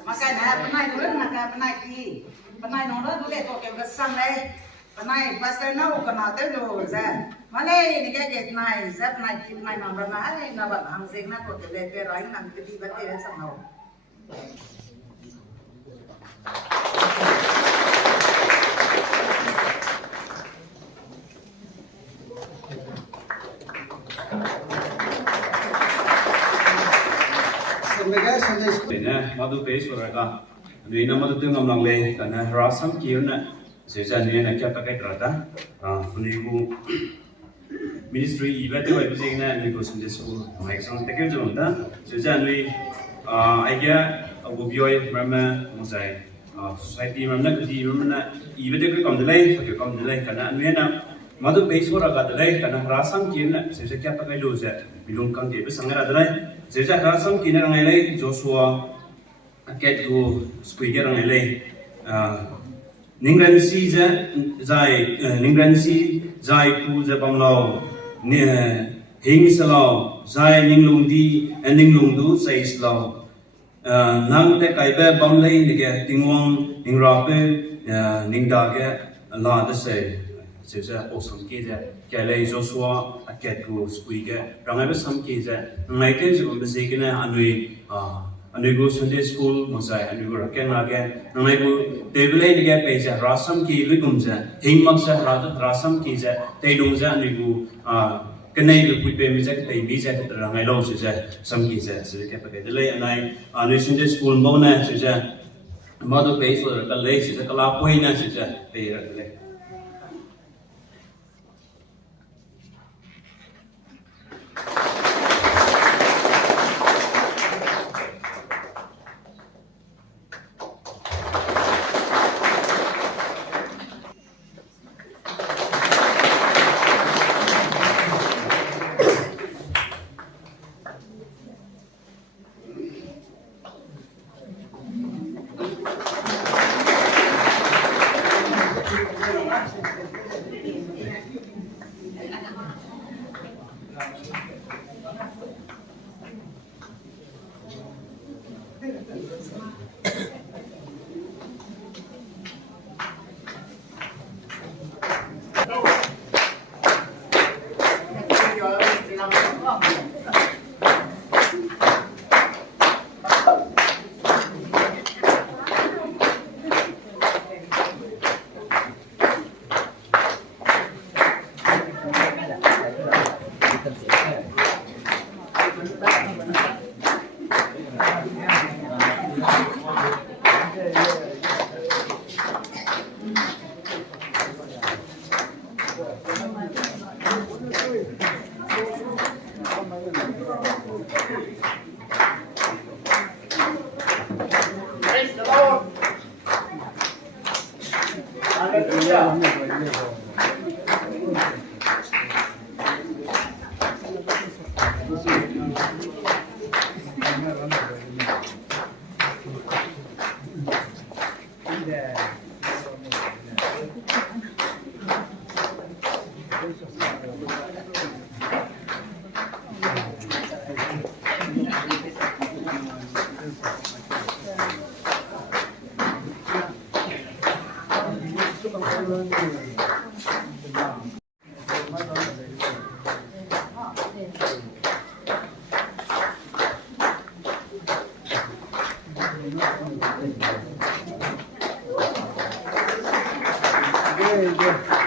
Makanya pernah itu pernah ki pernah nora dulu itu kayak besar leh pernah pas tahu kena tahu saya mana ini kayak pernah saya pernah ki pernah nomor mana ini nomor hangsing na kok jadi peraih nanti tiba-tiba sama Ini madu base orang ni nama tu ngam lang le karena rasam kian na sesuatu ni nak kita pakai terata ni bu ministry ibadah tu ibu cakap ni bu Sunday school mai sang tekir tu anda sesuatu ni ayah abu biaya mana musai society mana kerja mana ibadah tu kam delay karena ni na madu base orang kat delay karena rasam kian na sesuatu kita pakai lu je bilung kang dia bersanggar delay sesuatu rasam kian orang lain Joshua Ket ku speaker ang ilay ningran si zai ku za banglaw hing salaw zai ninglung di ninglung du sai slaw nang te kai ba bamlay nige tingwang ningra pe ningda ge la de se sa osam ke za kalay Joshua ket ku speaker rangai ba sam ke za ngai te ju ba se kena anui Anu go Sunday school masai anu go rakyat naga, nangai go table ini dia peja rasam ki ligum ja, hing maksa rasam ki ja, tedong ja anu go kenai go puipe mija tei mija rangai lau ja sam ki ja, sebagai pakai delay anai anu Sunday school mau na ja, madu pei so kalai ja kalap poi na ja pei delay. Good.